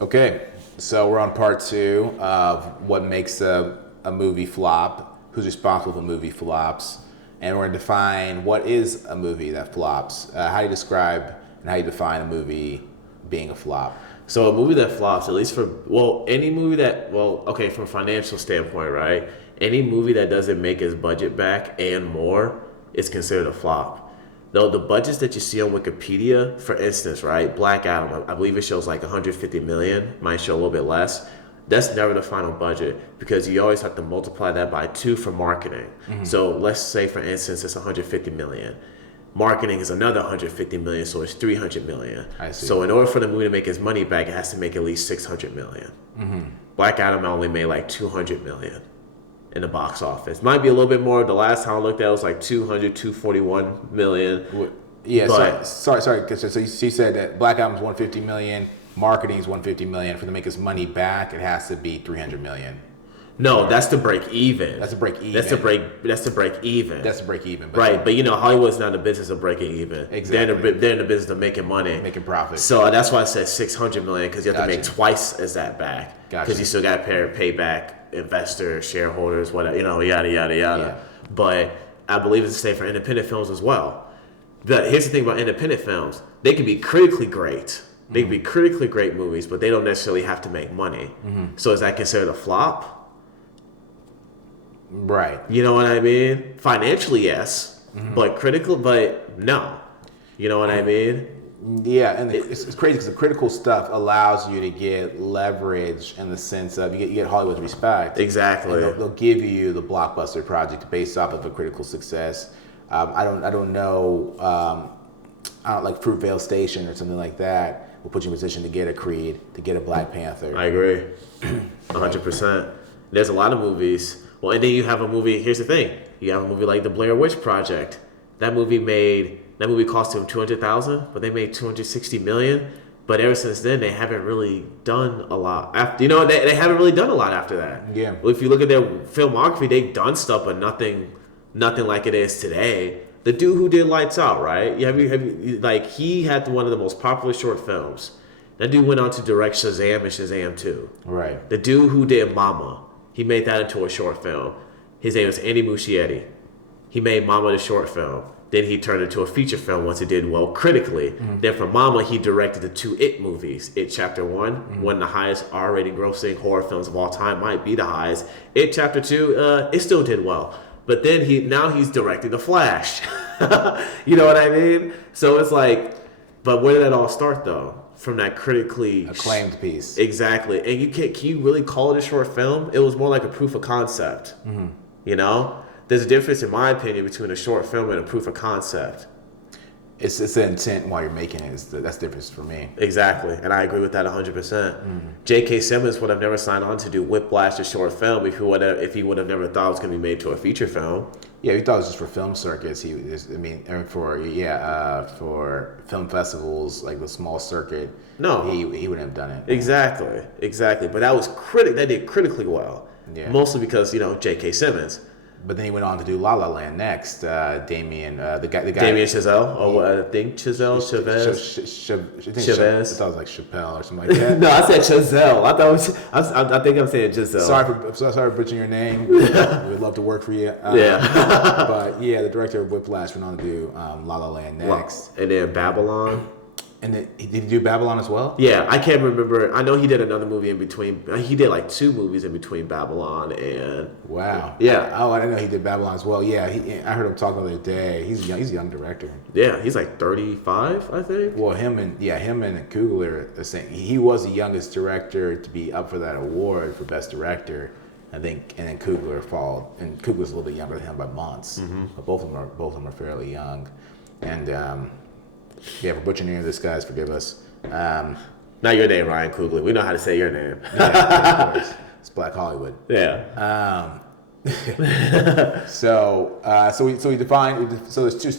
Okay, so we're on part two of what makes a movie flop, who's responsible for movie flops, and we're going to define what is a movie that flops. How do you describe and how you define a movie being a flop? So a movie that flops, at least any movie that, okay, from a financial standpoint, right? Any movie that doesn't make its budget back and more is considered a flop. Though the budgets that you see on Wikipedia, for instance, right, Black Adam, I believe it shows like 150 million, might show a little bit less. That's never the final budget because you always have to multiply that by 2 for marketing. Mm-hmm. So let's say, for instance, it's 150 million. Marketing is another 150 million, so it's 300 million. I see. So in order for the movie to make its money back, it has to make at least 600 million. Mm-hmm. Black Adam only made like 200 million in the box office. Might be a little bit more. The last time I looked at it was like 241 million. Yeah, sorry. So you said that Black Adam's 150 million, marketing's 150 million. For to make its money back, it has to be 300 million. No, that's the break even. That's the break even. That's the break even. That's the break even. Right, but Hollywood's not in the business of breaking even. Exactly. They're in the business of making money. Making profit. So that's why I said 600 million, because you have to make twice as that back. Gotcha. Because you still got to pay back investors, shareholders, whatever, yada, yada, yada. Yeah. But I believe it's the same for independent films as well. But here's the thing about independent films. They can be critically great. They can be critically great movies, but they don't necessarily have to make money. Mm-hmm. So is that considered a flop? Right. You know what I mean? Financially, yes. Mm-hmm. But no. You know what I mean? Yeah, and it's crazy because the critical stuff allows you to get leverage in the sense of you get Hollywood's respect. Exactly. They'll give you the blockbuster project based off of a critical success. I don't know. I don't like Fruitvale Station or something like that. Will put you in position to get a Creed, to get a Black Panther. I agree, 100%. There's a lot of movies. Well, and then you have a movie. Here's the thing: you have a movie like The Blair Witch Project. That movie cost them $200,000, but they made $260 million. But ever since then, they haven't really done a lot. They haven't really done a lot after that. Yeah. Well, if you look at their filmography, they've done stuff, but nothing like it is today. The dude who did Lights Out, right? He had one of the most popular short films. That dude went on to direct Shazam and Shazam 2. Right. The dude who did Mama, he made that into a short film. His name was Andy Muschietti. He made Mama the short film. Then he turned it into a feature film once it did well critically. Mm-hmm. Then for Mama, he directed the 2 It movies. It Chapter 1, one of the highest R-rated grossing horror films of all time, might be the highest. It Chapter 2, it still did well. But then he's directing The Flash. You know what I mean? So it's like, but where did that all start though? From that critically acclaimed piece. Exactly. And can you really call it a short film? It was more like a proof of concept. Mm-hmm. There's a difference, in my opinion, between a short film and a proof of concept. It's the intent while you're making it. That's the difference for me. Exactly, and I agree with that 100%. Mm-hmm. J.K. Simmons would have never signed on to do Whiplash, a short film, if he would have never thought it was going to be made to a feature film. Yeah, he thought it was just for film circuits. For film festivals like the small circuit. No, he wouldn't have done it. Exactly. But that did critically well. Yeah. Mostly because J.K. Simmons. But then he went on to do La La Land next. Damien, the guy. Damien Chazelle, I think Chavez. I thought it was like Chappelle or something like that. No, I said Chazelle. I think I'm saying Giselle. Sorry for butchering your name. We'd love to work for you. But yeah, the director of Whiplash went on to do La La Land next. And then Babylon. And then, did he do Babylon as well? Yeah, I can't remember. I know he did another movie in between. He did like 2 movies in between Babylon and... Wow. Yeah. Oh, I didn't know he did Babylon as well. Yeah, I heard him talking the other day. He's a young director. Yeah, he's like 35, I think. Well, him and Coogler are the same. He was the youngest director to be up for that award for Best Director, I think, and then Coogler followed. And Coogler's a little bit younger than him by months. Mm-hmm. But both of them are fairly young. And... yeah, for butchering the name of this, guys, forgive us. Not your name, Ryan Coogler. We know how to say your name. Yeah, of course. It's Black Hollywood. Yeah. So we defined. So there's 2.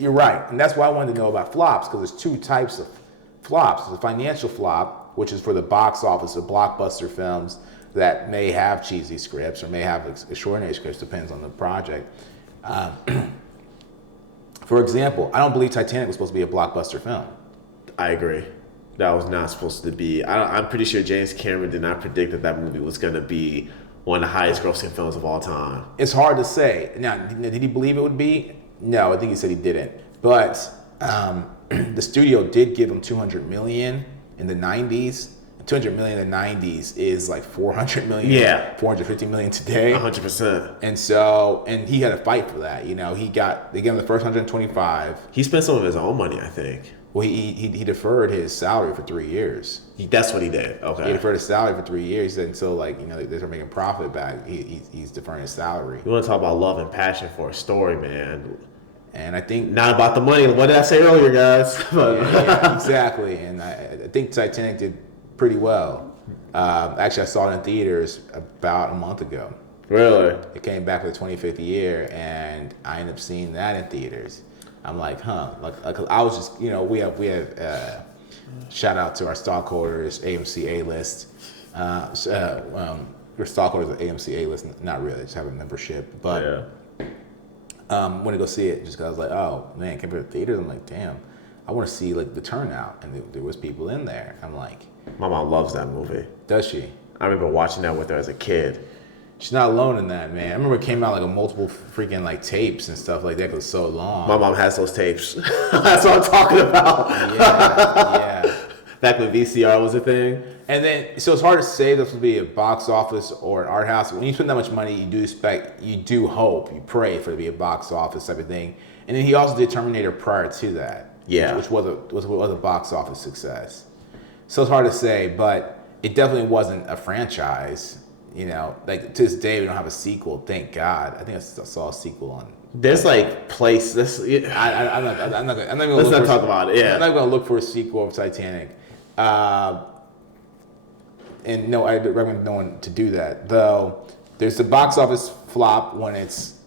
You're right, and that's why I wanted to know about flops, because there's 2 types of flops. There's a financial flop, which is for the box office of blockbuster films that may have cheesy scripts or may have extraordinary scripts, depends on the project. For example, I don't believe Titanic was supposed to be a blockbuster film. I agree. That was not supposed to be. I'm pretty sure James Cameron did not predict that movie was going to be one of the highest grossing films of all time. It's hard to say. Now, did he believe it would be? No, I think he said he didn't. But the studio did give him 200 million in the 90s. 200 million in the 90s is like 400 million, Yeah. 450 million today. 100%. And so, and he had to fight for that. You know, they gave him the first 125. He spent some of his own money, I think. Well, he deferred his salary for 3 years. That's what he did. Okay. He deferred his salary for 3 years. He said until, like, you know, they start making profit back, he's deferring his salary. You want to talk about love and passion for a story, man. And I think Not about the money. What did I say earlier, guys? yeah, exactly. And I think Titanic did pretty well. Actually, I saw it in theaters about a month ago. Really? It came back for the 25th year, and I ended up seeing that in theaters. I'm like, huh? Like I was just, you know, we have shout out to our stockholders, AMC A List. We're stockholders of AMC A List, not really, just have a membership, but. Yeah. Went to go see it just because I was like, oh man, came to the theaters. I'm like, damn, I want to see like the turnout, and there was people in there. I'm like, My mom loves that movie. does she? I remember watching that with her as a kid. She's not alone in that, man. I remember it came out like a multiple freaking like tapes and stuff like that because it's so long. My mom has those tapes. That's what I'm talking about. Yeah. Back when VCR was a thing. And then, so it's hard to say this would be a box office or an art house. When you spend that much money, you do hope, you pray for it to be a box office type of thing. And then he also did Terminator prior to that. Yeah. Which was a box office success. So it's hard to say, but it definitely wasn't a franchise. You know, like to this day, we don't have a sequel. Thank God. I think I saw a sequel on. There's like place. I'm not gonna Let's not talk about it. Yeah. I'm not gonna look for a sequel of Titanic. And no, I recommend no one to do that. Though there's the box office flop when it's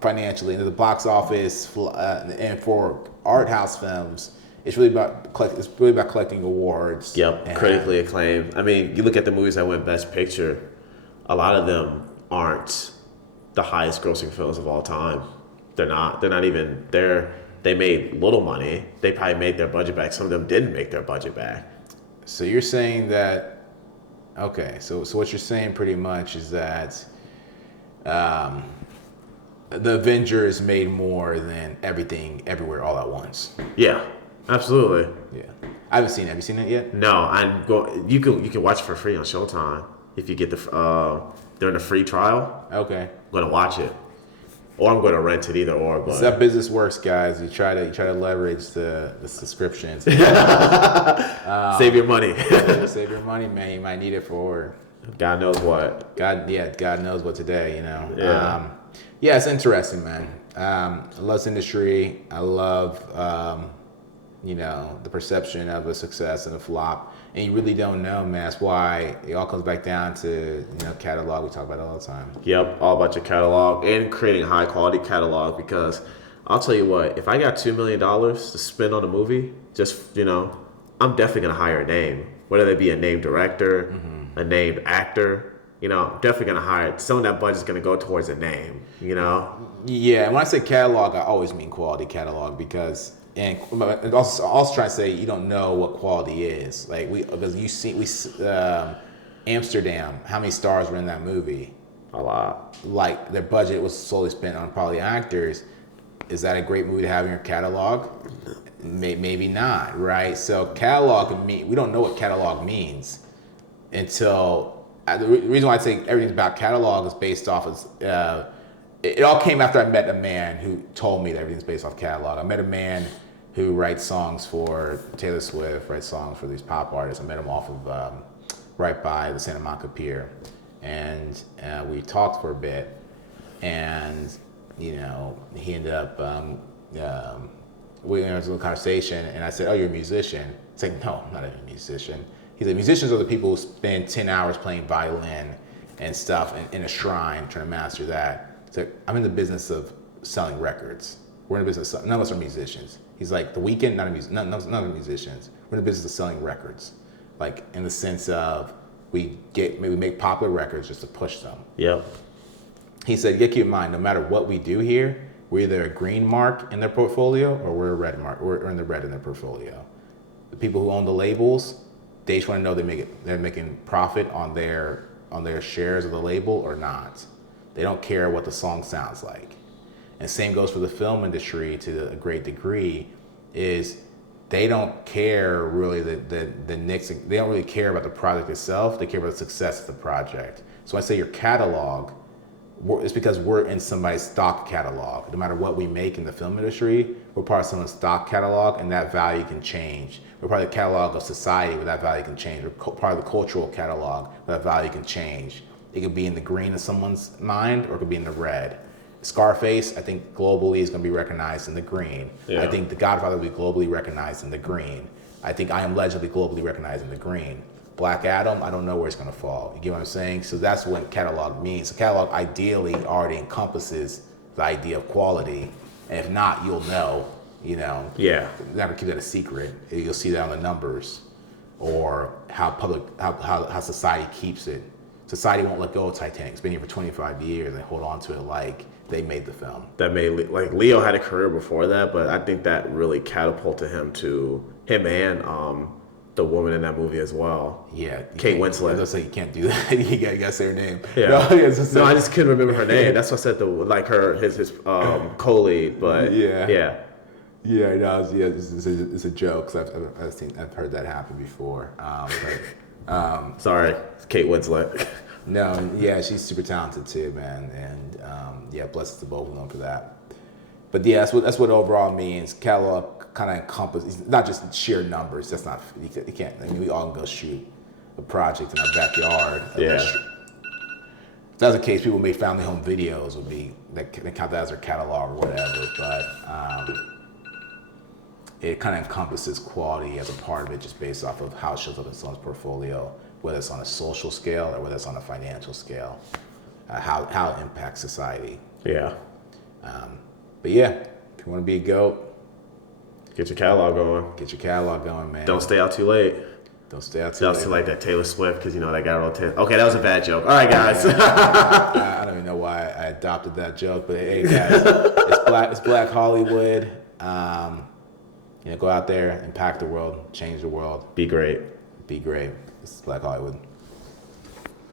financially, and there's the box office and for art house films, it's really about collecting awards. Yep, critically acclaimed. I mean, you look at the movies that went Best Picture, a lot of them aren't the highest grossing films of all time. They're not even. They made little money. They probably made their budget back. Some of them didn't make their budget back. So you're saying that. Okay, so what you're saying pretty much is that the Avengers made more than Everything Everywhere All at Once. Yeah, absolutely. Yeah, I haven't seen it. Have you seen it yet? No, you can watch it for free on Showtime if you get during the free trial. Okay. I'm gonna watch it, or I'm gonna rent it, either or. But So that business works, guys. You try to leverage the subscriptions. save your money. Save your money, man. You might need it for God knows what. God knows what today. You know. Yeah. Yeah, it's interesting, man. I love this industry. I love the perception of a success and a flop, and you really don't know, man. That's why it all comes back down to catalog. We talk about it all the time. Yep, all about your catalog and creating high quality catalog. Because I'll tell you what, if I got $2 million to spend on a movie, I'm definitely gonna hire a name, whether they be a named director, a named actor. I'm definitely gonna hire. Some of that budget's gonna go towards a name. Yeah, and when I say catalog, I always mean quality catalog because. And also trying to say you don't know what quality is. Like Amsterdam, how many stars were in that movie? A lot. Like their budget was solely spent on probably actors. Is that a great movie to have in your catalog? Maybe not, right? So catalog we don't know what catalog means until the reason why I say everything's about catalog is based off of. It all came after I met a man who told me that everything's based off catalog. I met a man who writes songs for Taylor Swift, writes songs for these pop artists. I met him off of right by the Santa Monica Pier, and we talked for a bit, and he ended up we had a little conversation, and I said, "Oh, you're a musician?" He's like, "No, I'm not a musician." He's like, "Musicians are the people who spend 10 hours playing violin and stuff in a shrine trying to master that." So I'm in the business of selling records. We're in the business of, none of us are musicians. He's like, The Weeknd, none of musicians. We're in the business of selling records. Like in the sense of we make popular records just to push them. Yep. He said, keep in mind, no matter what we do here, we're either a green mark in their portfolio or we're a red mark. We're in the red in their portfolio. people who own the labels, they just want to know they're making profit on their shares of the label or not. They don't care what the song sounds like. And same goes for the film industry to a great degree, is they don't care really the Knicks. They don't really care about the project itself. They care about the success of the project. So when I say your catalog, it's because we're in somebody's stock catalog. No matter what we make in the film industry, we're part of someone's stock catalog, and that value can change. We're part of the catalog of society, where that value can change. We're part of the cultural catalog, where that value can change. It could be in the green in someone's mind, or it could be in the red. Scarface, I think globally is going to be recognized in the green. Yeah. I think The Godfather will be globally recognized in the green. I think I Am Legend will be globally recognized in the green. Black Adam, I don't know where it's going to fall. You get what I'm saying? So that's what catalog means. So catalog ideally already encompasses the idea of quality. And if not, you'll know, Yeah. Never keep that a secret. You'll see that on the numbers or how society keeps it. Society won't let go of Titanic. It's been here for 25 years and hold on to it like they made the film. That made, like, Leo had a career before that, but I think that really catapulted him and the woman in that movie as well. Yeah. Kate Winslet. Let's say you can't do that. you gotta say her name. Yeah. No, No, I just couldn't remember her name. That's what I said his co-lead, but yeah. Yeah. Yeah, no, it's a joke, because I've heard that happen before. Sorry, it's Kate Winslet. No, yeah, she's super talented too, man, and blessings to both of them for that. But yeah, that's what overall means. Catalog kind of encompasses not just sheer numbers. That's not you can't. I mean, we all can go shoot a project in our backyard. Yeah. If that's the case, people make family home videos they count that as their catalog or whatever. But it kind of encompasses quality as a part of it, just based off of how it shows up in someone's portfolio, whether it's on a social scale or whether it's on a financial scale, how it impacts society. Yeah. But yeah, if you want to be a GOAT, Get your catalog going. get your catalog going, man. Don't stay out too late. Don't stay out too Stay out late. too late that Taylor Swift, because that got real tense. Okay, that was a bad joke. All right, guys. I don't even know why I adopted that joke, but hey, guys, it's Black Hollywood. Go out there, impact the world, change the world, Be great. be great. This is Black Hollywood.